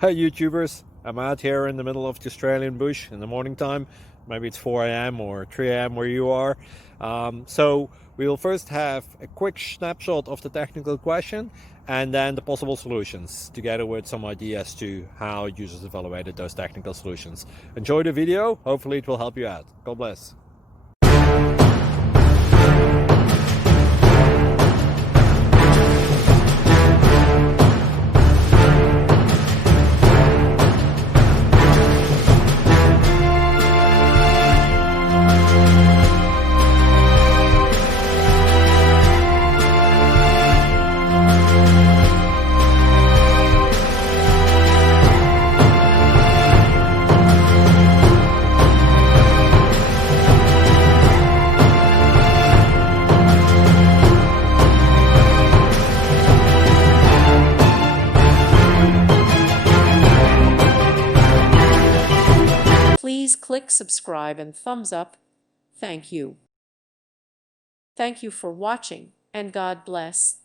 Hey YouTubers, I'm out here in the middle of the Australian bush in the morning time. Maybe it's 4 a.m. or 3 a.m. where you are. So we'll first have a quick snapshot of the technical question and then the possible solutions, together with some ideas to how users evaluated those technical solutions. Enjoy the video, hopefully it will help you out. God bless. Please click subscribe and thumbs up. Thank you. Thank you for watching, and God bless.